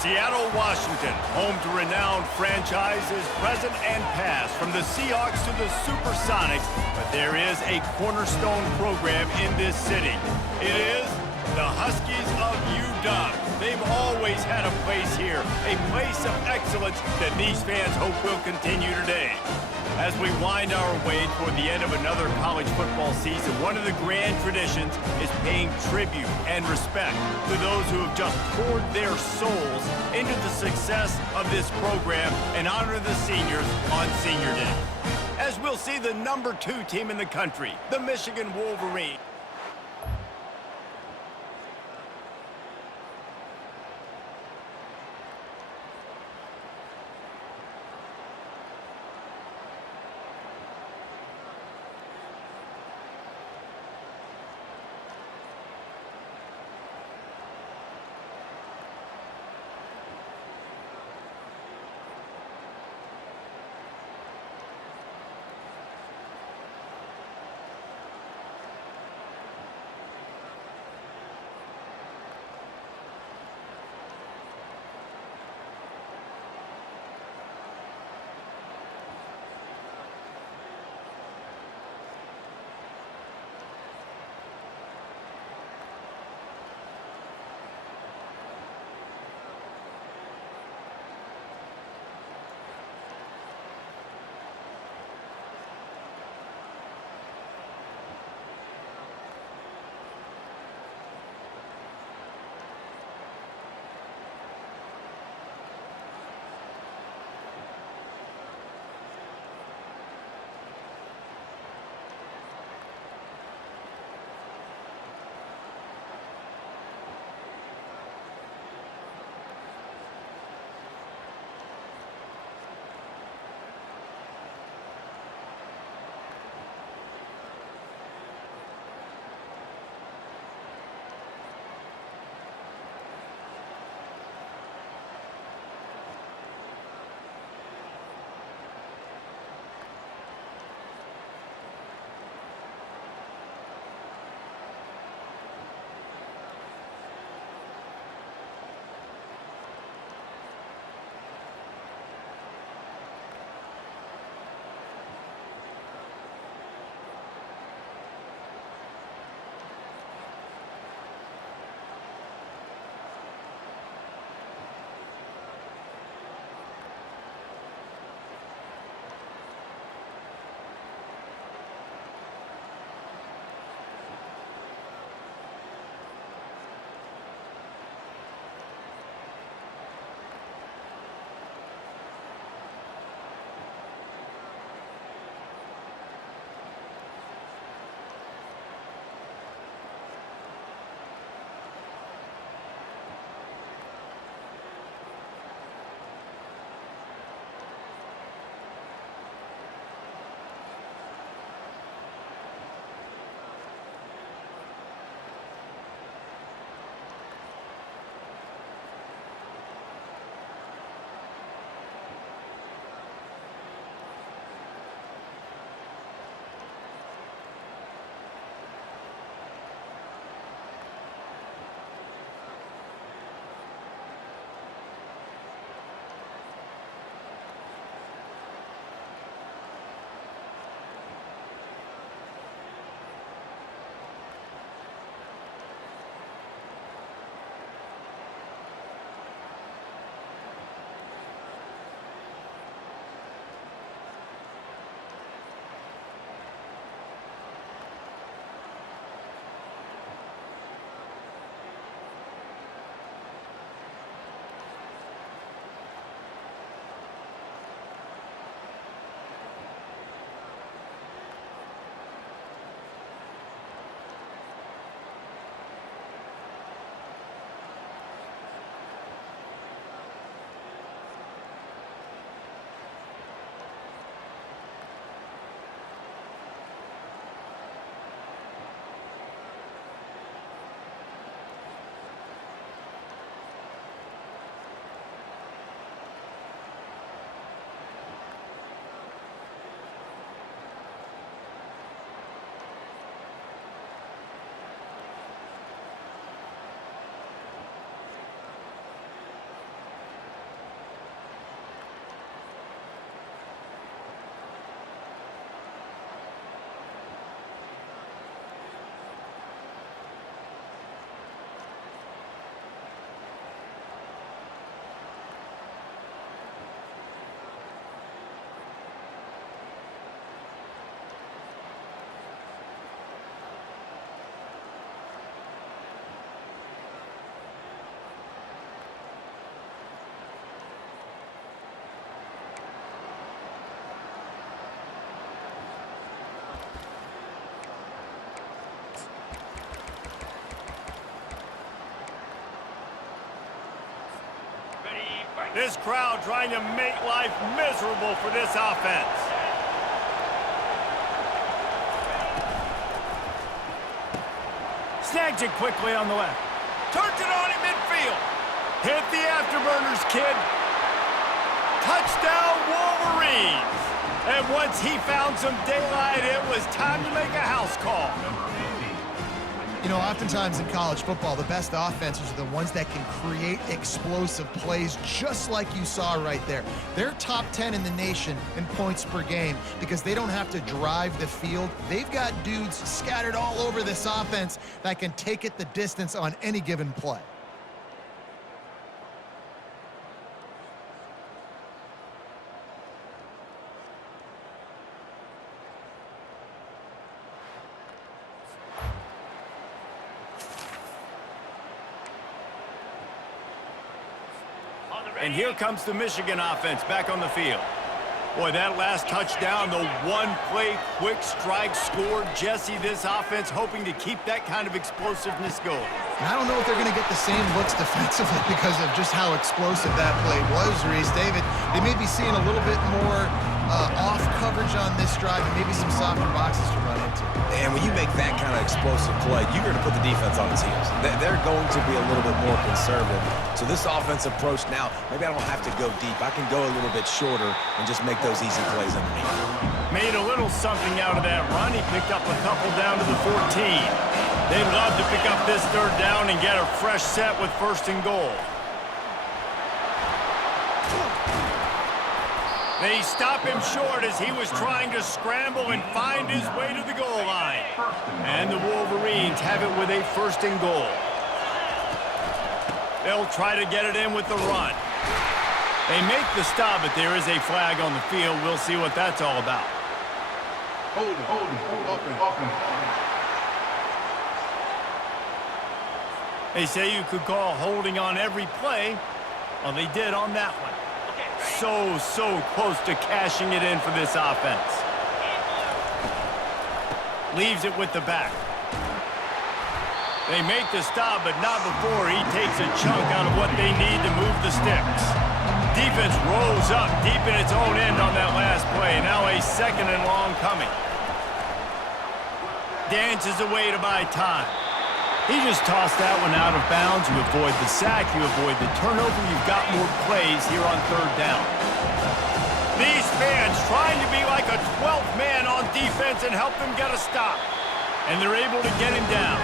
Seattle, Washington, home to renowned franchises present and past, from the Seahawks to the Supersonics, but there is a cornerstone program in this city. It is the Huskies of UW. They've always had a place here, a place of excellence that these fans hope will continue today. As we wind our way toward the end of another college football season, one of the grand traditions is paying tribute and respect to those who have just poured their souls into the success of this program and honor the seniors on Senior Day. As we'll see the number 2 team in the country, the Michigan Wolverines. This crowd trying to make life miserable for this offense. Snags it quickly on the left. Turns it on in midfield. Hit the afterburners, kid. Touchdown, Wolverines. And once he found some daylight, it was time to make a house call. You know, oftentimes in college football, the best offenses are the ones that can create explosive plays, just like you saw right there. They're top 10 in the nation in points per game because they don't have to drive the field. They've got dudes scattered all over this offense that can take it the distance on any given play. And here comes the Michigan offense back on the field. Boy, that last touchdown, the one-play quick strike score. Jesse, this offense hoping to keep that kind of explosiveness going. And I don't know if they're going to get the same looks defensively because of just how explosive that play was, Reese. David, they may be seeing a little bit more off coverage on this drive and maybe some softer boxes to run into. And when you make that kind of explosive play, you're going to put the defense on its heels. They're going to be a little bit more conservative. So this offensive approach now, maybe I don't have to go deep. I can go a little bit shorter and just make those easy plays underneath. Made a little something out of that run. He picked up a couple down to the 14. They'd love to pick up this third down and get a fresh set with 1st and goal. They stop him short as he was trying to scramble and find his way to the goal line. And the Wolverines have it with a 1st and goal. They'll try to get it in with the run. They make the stop, but there is a flag on the field. We'll see what that's all about. Hold open. They say you could call holding on every play. Well, they did on that one. So close to cashing it in for this offense. Leaves it with the back. They make the stop, but not before he takes a chunk out of what they need to move the sticks. Defense rolls up deep in its own end on that last play. Now a 2nd and long coming. Dances away to buy time. He just tossed that one out of bounds. You avoid the sack, you avoid the turnover. You've got more plays here on 3rd down. These fans trying to be like a 12th man on defense and help them get a stop. And they're able to get him down.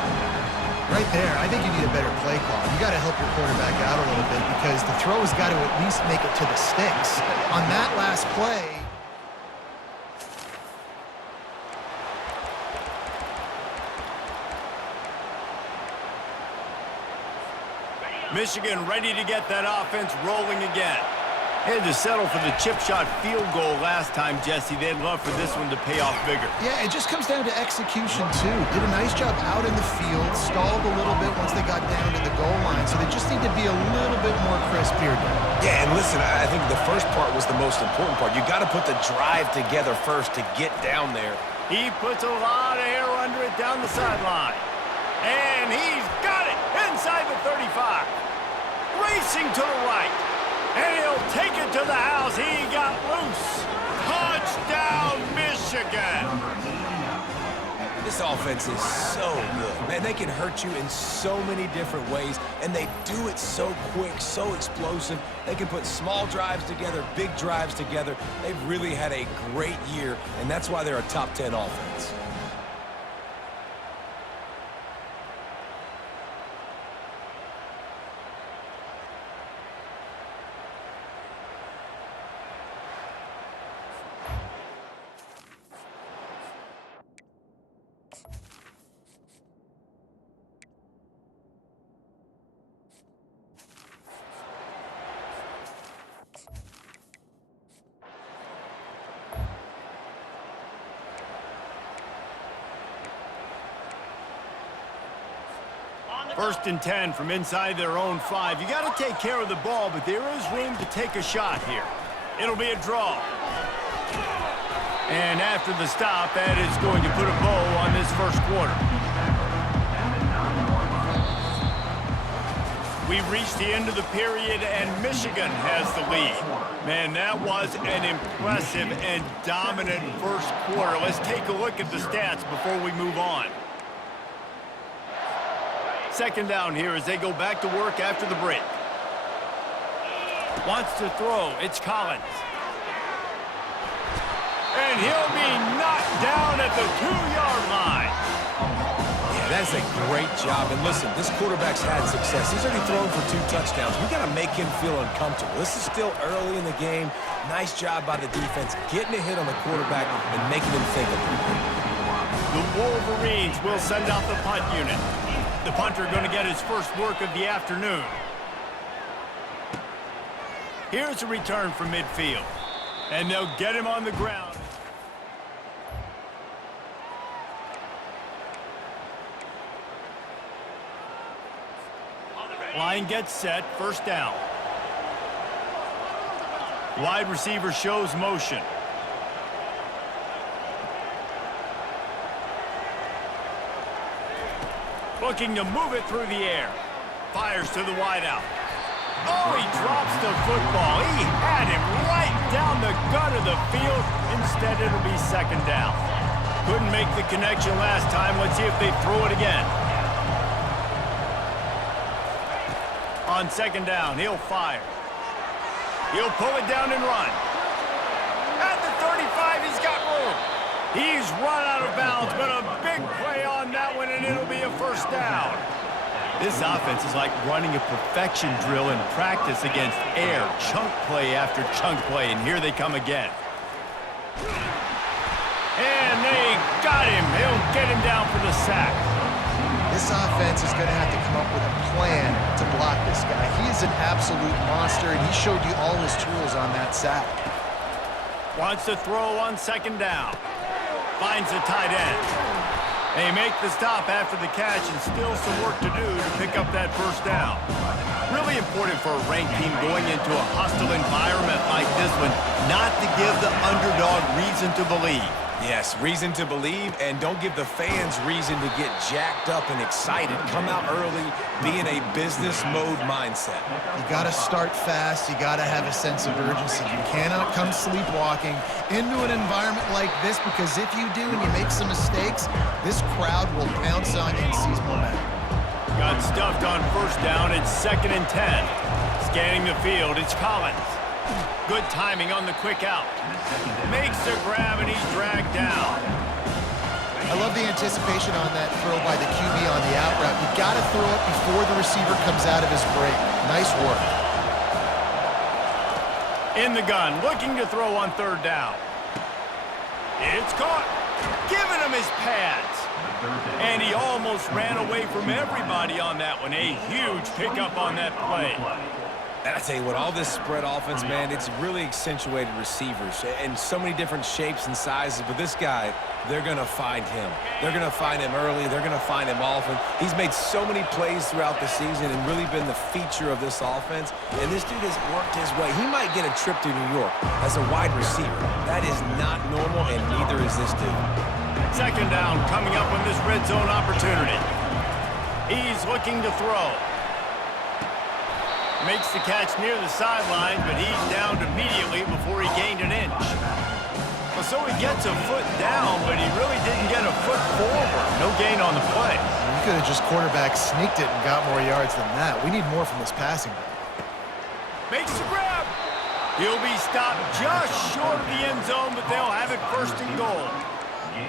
Right there, I think you need a better play call. You got to help your quarterback out a little bit because the throw has got to at least make it to the sticks. On that last play, Michigan ready to get that offense rolling again. Had to settle for the chip shot field goal last time, Jesse. They'd love for this one to pay off bigger. yeah, it just comes down to execution, too. Did a nice job out in the field, stalled a little bit once they got down to the goal line, so they just need to be a little bit more crisp here, Dan. Yeah, and listen, I think the first part was the most important part. You got to put the drive together first to get down there. He puts a lot of air under it down the sideline. And he's got it inside the 35. Racing to the right. And he'll take it to the house. He got loose. Touchdown, Michigan. This offense is so good. Man, they can hurt you in so many different ways, and they do it so quick, so explosive. They can put small drives together, big drives together. They've really had a great year, and that's why they're a top 10 offense. First and 10 from inside their own 5. You got to take care of the ball, but there is room to take a shot here. It'll be a draw. And after the stop, that is going to put a bow on this first quarter. We've reached the end of the period, and Michigan has the lead. Man, that was an impressive and dominant first quarter. Let's take a look at the stats before we move on. Second down here as they go back to work after the break. Wants to throw. It's Collins. And he'll be knocked down at the 2-yard line. Yeah, that's a great job. And listen, this quarterback's had success. He's already thrown for 2 touchdowns. We got to make him feel uncomfortable. This is still early in the game. Nice job by the defense, getting a hit on the quarterback and making him think of it. The Wolverines will send out the punt unit. The punter going to get his first work of the afternoon. Here's a return from midfield. And they'll get him on the ground. Line gets set, first down. Wide receiver shows motion. Looking to move it through the air. Fires to the wideout. Oh, he drops the football. He had him right down the gut of the field. Instead, it'll be second down. Couldn't make the connection last time. Let's see if they throw it again. On second down, he'll fire. He'll pull it down and run. At the 35, he's got room. He's run out of bounds, but a big play on that one, and it'll be a first down. This offense is like running a perfection drill in practice against air, chunk play after chunk play, and here they come again. And they got him. He'll get him down for the sack. This offense is going to have to come up with a plan to block this guy. He is an absolute monster, and he showed you all his tools on that sack. Wants to throw on second down. Finds the tight end. They make the stop after the catch, and still some work to do to pick up that first down. Really important for a ranked team going into a hostile environment like this one, not to give the underdog reason to believe. Yes, reason to believe, and don't give the fans reason to get jacked up and excited. Come out early, be in a business mode mindset. You got to start fast. You got to have a sense of urgency. You cannot come sleepwalking into an environment like this, because if you do and you make some mistakes, this crowd will pounce on you and seize momentum. Got stuffed on first down. It's 2nd and 10. Scanning the field, it's Collins. Good timing on the quick out. Makes the grab, and he's dragged down. I love the anticipation on that throw by the QB on the out route. You got to throw it before the receiver comes out of his break. Nice work. In the gun, looking to throw on third down. It's caught. Giving him his pads. And he almost ran away from everybody on that one. A huge pickup on that play. And I tell you what, all this spread offense, man, it's really accentuated receivers in so many different shapes and sizes. But this guy, they're going to find him. They're going to find him early. They're going to find him often. He's made so many plays throughout the season and really been the feature of this offense. And this dude has worked his way. He might get a trip to New York as a wide receiver. That is not normal, and neither is this dude. Second down coming up on this red zone opportunity. He's looking to throw. Makes the catch near the sideline, but he's downed immediately before he gained an inch. Well, so he gets a foot down, but he really didn't get a foot forward. No gain on the play. You could have just quarterback sneaked it and got more yards than that. We need more from this passing game. Makes the grab. He'll be stopped just short of the end zone, but they'll have it 1st and goal.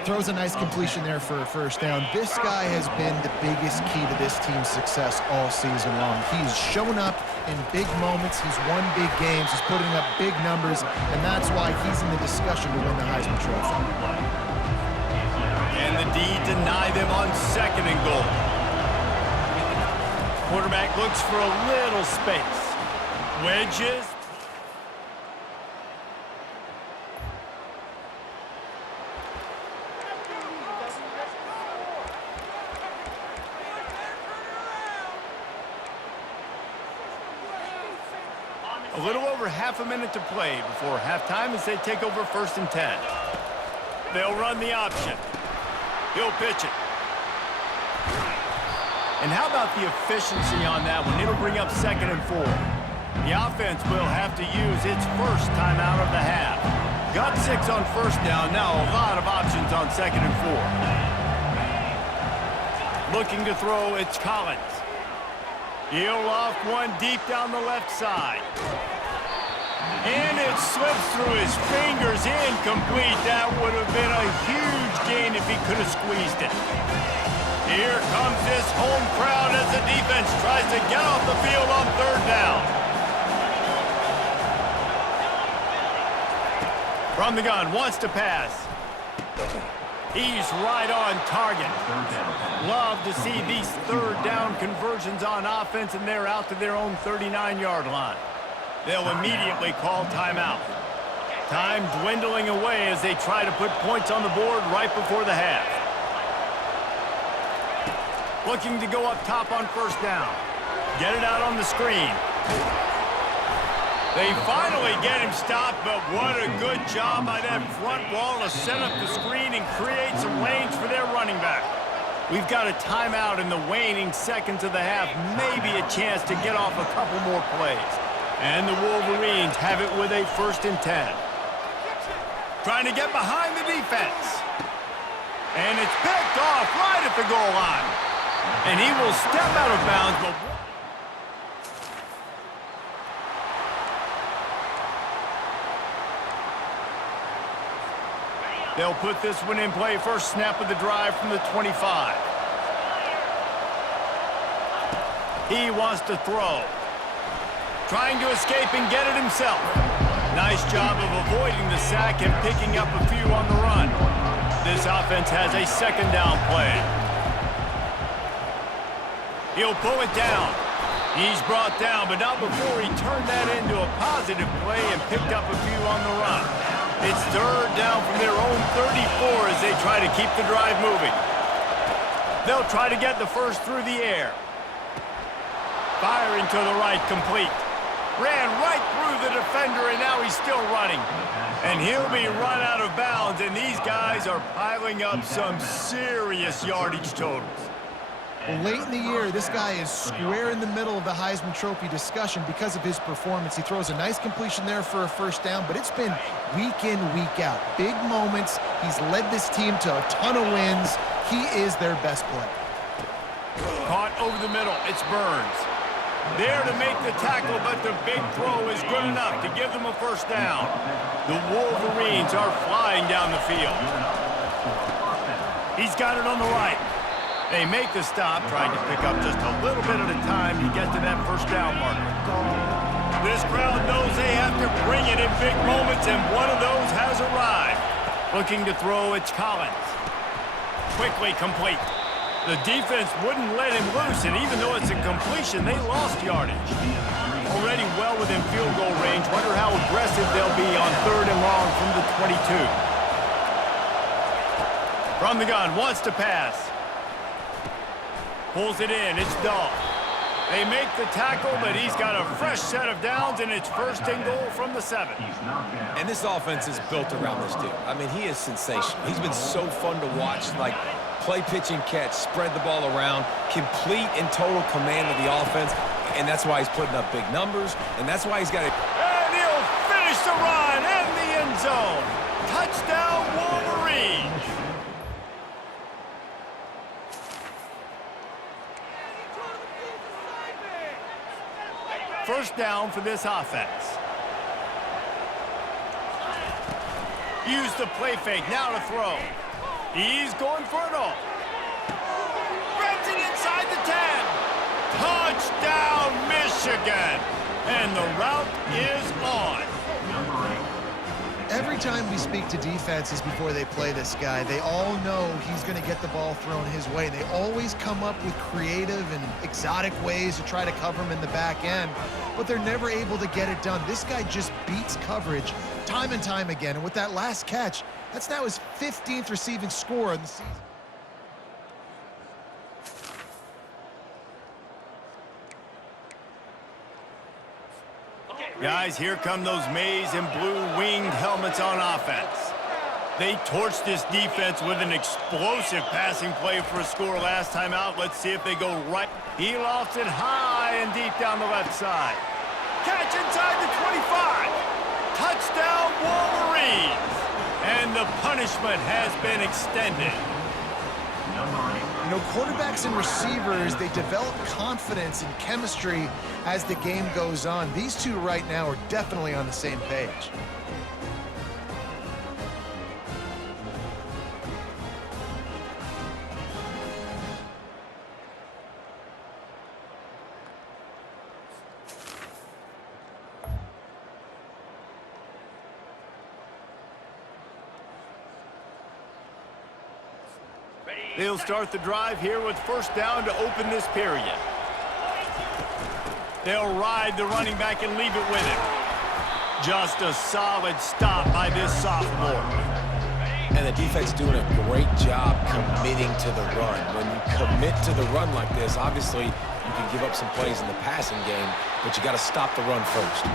Throws a nice completion there for a first down. This guy has been the biggest key to this team's success all season long. He's shown up in big moments. He's won big games. He's putting up big numbers, and that's why he's in the discussion to win the Heisman Trophy. And the D deny them on 2nd and goal. Quarterback looks for a little space. Wedges. A little over half a minute to play before halftime as they take over 1st and 10. They'll run the option. He'll pitch it. And how about the efficiency on that one? It'll bring up 2nd and 4. The offense will have to use its first timeout of the half. Got 6 on first down. Now a lot of options on 2nd and 4. Looking to throw, it's Collins. He'll off one deep down the left side. And it slips through his fingers, incomplete. That would have been a huge gain if he could have squeezed it. Here comes this home crowd as the defense tries to get off the field on 3rd down. From the gun, wants to pass. He's right on target. Love to see these 3rd down conversions on offense, and they're out to their own 39-yard line. They'll immediately call timeout. Time dwindling away as they try to put points on the board right before the half. Looking to go up top on 1st down. Get it out on the screen. They finally get him stopped, but what a good job by that front wall to set up the screen and create some lanes for their running back. We've got a timeout in the waning seconds of the half, maybe a chance to get off a couple more plays. And the Wolverines have it with a 1st and 10. Trying to get behind the defense. And it's picked off right at the goal line. And he will step out of bounds, but they'll put this one in play. First snap of the drive from the 25. He wants to throw. Trying to escape and get it himself. Nice job of avoiding the sack and picking up a few on the run. This offense has a 2nd down play. He'll pull it down. He's brought down, but not before he turned that into a positive play and picked up a few on the run. It's 3rd down from their own 34 as they try to keep the drive moving. They'll try to get the first through the air. Firing to the right, complete. Ran right through the defender, and now he's still running. And he'll be run out of bounds, and these guys are piling up some serious yardage totals. Well, late in the year, this guy is square in the middle of the Heisman Trophy discussion because of his performance. He throws a nice completion there for a 1st down, but it's been week in, week out. Big moments. He's led this team to a ton of wins. He is their best player. Caught over the middle. It's Burns. There to make the tackle, but the big throw is good enough to give them a 1st down. The Wolverines are flying down the field. He's got it on the right. They make the stop, trying to pick up just a little bit at a time to get to that 1st down marker. This crowd knows they have to bring it in big moments, and one of those has arrived. Looking to throw, it's Collins. Quickly complete. The defense wouldn't let him loose, and even though it's a completion, they lost yardage. Already well within field goal range. Wonder how aggressive they'll be on 3rd and long from the 22. From the gun, wants to pass. Pulls it in, it's Dahl. They make the tackle, but he's got a fresh set of downs, and it's 1st and goal from the 7. And this offense is built around this dude. I mean, he is sensational. He's been so fun to watch, like play, pitch, and catch, spread the ball around, complete and total command of the offense, and that's why he's putting up big numbers, and that's why he's got it. And he'll finish the run in the end zone. Touchdown, Wolverines. First down for this offense. Use the play fake, now to throw. He's going for it all. Grabs it inside the 10. Touchdown, Michigan. And the route is on. Every time we speak to defenses before they play this guy, they all know he's going to get the ball thrown his way. They always come up with creative and exotic ways to try to cover him in the back end, but they're never able to get it done. This guy just beats coverage time and time again, and with that last catch, that's now his 15th receiving score in the season. Guys, here come those maize and blue winged helmets on offense. They torched this defense with an explosive passing play for a score last time out. Let's see if they go right. He lofts it high and deep down the left side. Catch inside the 25. Touchdown, Wolverines. And the punishment has been extended. You know, quarterbacks and receivers, they develop confidence and chemistry as the game goes on. These two right now are definitely on the same page. They'll start the drive here with first down to open this period. They'll ride the running back and leave it with him. Just a solid stop by this sophomore. And the defense doing a great job committing to the run. When you commit to the run like this, obviously you can give up some plays in the passing game, but you got to stop the run first.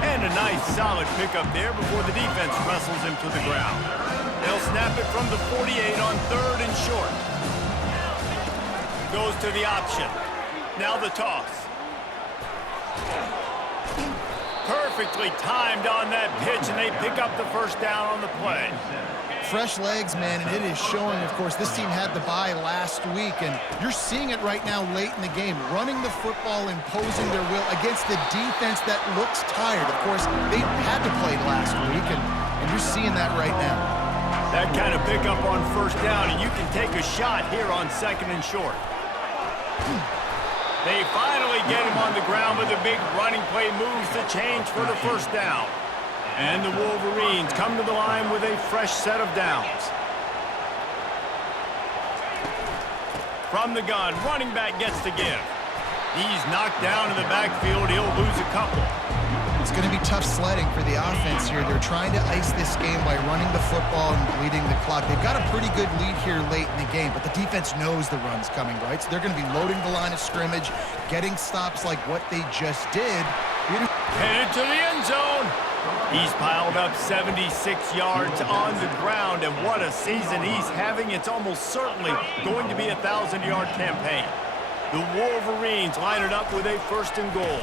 And a nice solid pickup there before the defense wrestles him to the ground. They'll snap it from the 48 on third and short. Goes to the option. Now the toss. Perfectly timed on that pitch, and they pick up the first down on the play. Fresh legs, man, and it is showing. Of course, this team had the bye last week, and you're seeing it right now late in the game. Running the football, imposing their will against the defense that looks tired. Of course, they had to play last week, and you're seeing that right now. That kind of pickup on first down, and you can take a shot here on second and short. They finally get him on the ground with a big running play, moves the change for the first down. And the Wolverines come to the line with a fresh set of downs. From the gun, running back gets to give. He's knocked down in the backfield. He'll lose a couple. It's going to be tough sledding for the offense here. They're trying to ice this game by running the football and bleeding the clock. They've got a pretty good lead here late in the game, but the defense knows the run's coming, right? So they're going to be loading the line of scrimmage, getting stops like what they just did. Headed to the end zone. He's piled up 76 yards on the ground, and what a season he's having. It's almost certainly going to be a 1,000-yard campaign. The Wolverines line it up with a first and goal.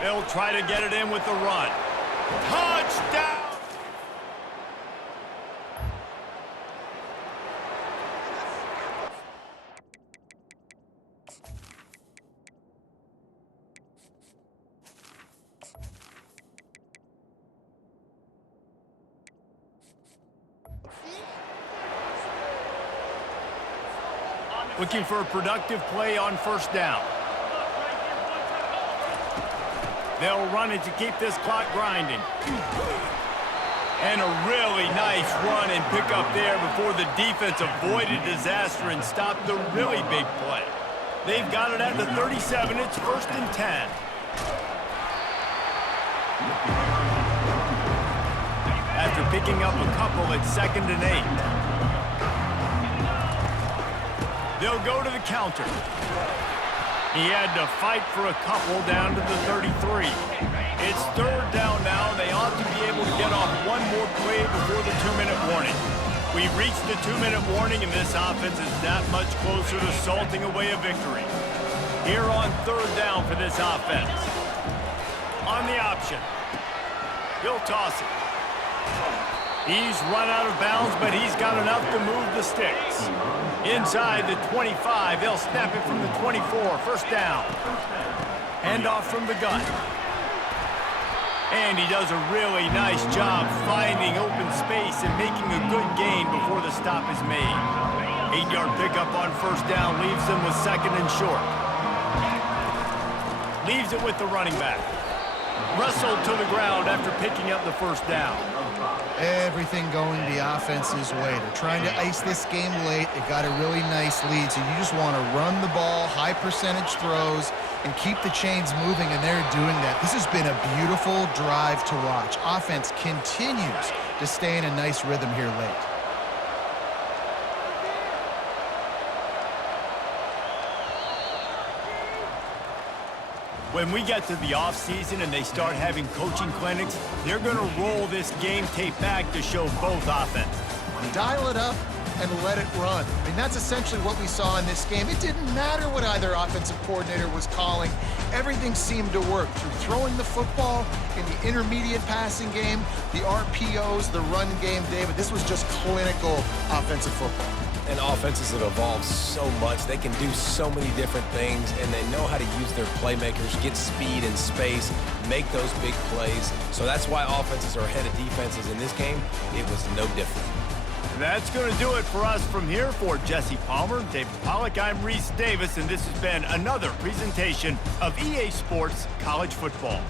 They'll try to get it in with the run. Touchdown! Looking for a productive play on first down. They'll run it to keep this clock grinding. And a really nice run and pick up there before the defense avoided disaster and stopped the really big play. They've got it at the 37. It's first and 10. After picking up a couple, it's second and 8. They'll go to the counter. He had to fight for a couple down to the 33. It's third down now. They ought to be able to get off one more play before the 2-minute warning. We've reached the 2-minute warning, and this offense is that much closer to salting away a victory. Here on third down for this offense. On the option. He'll toss it. He's run out of bounds, but he's got enough to move the sticks. Inside the 25, they'll snap it from the 24, first down. Handoff from the gun. And he does a really nice job finding open space and making a good gain before the stop is made. 8-yard pickup on first down leaves them with second and short. Leaves it with the running back. Wrestled to the ground after picking up the first down. Everything going the offense's way. They're trying to ice this game late. They've got a really nice lead, so you just want to run the ball, high percentage throws, and keep the chains moving, and they're doing that. This has been a beautiful drive to watch. Offense continues to stay in a nice rhythm here late. When we get to the offseason and they start having coaching clinics, they're going to roll this game tape back to show both offenses. dial it up, and let it run. I mean, that's essentially what we saw in this game. It didn't matter what either offensive coordinator was calling. Everything seemed to work through throwing the football in the intermediate passing game, the RPOs, the run game, David. This was just clinical offensive football. And offenses have evolved so much. They can do so many different things, and they know how to use their playmakers, get speed and space, make those big plays. So that's why offenses are ahead of defenses in this game. It was no different. That's going to do it for us from here. For Jesse Palmer, David Pollack, I'm Reese Davis, and this has been another presentation of EA Sports College Football.